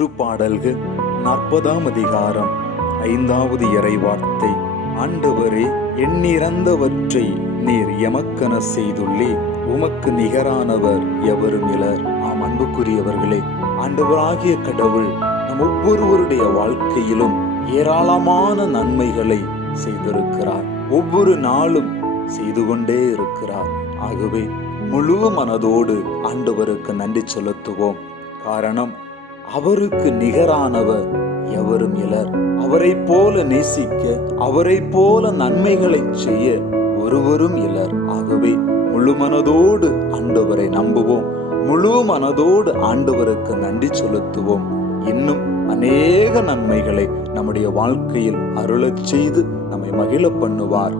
திருப்பாடல்கள் 40ஆம் அதிகாரம் 5வது இறைவார்த்தை. ஆண்டவரே, எண்ணிறந்தவற்றை நீர் எமக்கென செய்துள்ளே, உமக்கு நிகரானவர் எவரும் இலர். ஆம் அன்புக்குரியவர்களே, ஆண்டவராகிய கடவுள் நம் ஒவ்வொருவருடைய வாழ்க்கையிலும் ஏராளமான நன்மைகளை செய்திருக்கிறார். ஒவ்வொரு நாளும் செய்து கொண்டே இருக்கிறார். ஆகவே முழு மனதோடு ஆண்டவருக்கு நன்றி செலுத்துவோம். காரணம், அவருக்கு நிகரானவர் எவரும் இலர். அவரை போல நேசிக்க, அவரை போல நன்மைகளை செய்ய ஒருவரும் இலர். ஆகவே முழு மனதோடு ஆண்டவரை நம்புவோம். முழு மனதோடு ஆண்டவருக்கு நன்றி செலுத்துவோம். இன்னும் அநேக நன்மைகளை நம்முடைய வாழ்க்கையில் அருளச் செய்து நம்மை மகிழ பண்ணுவார்.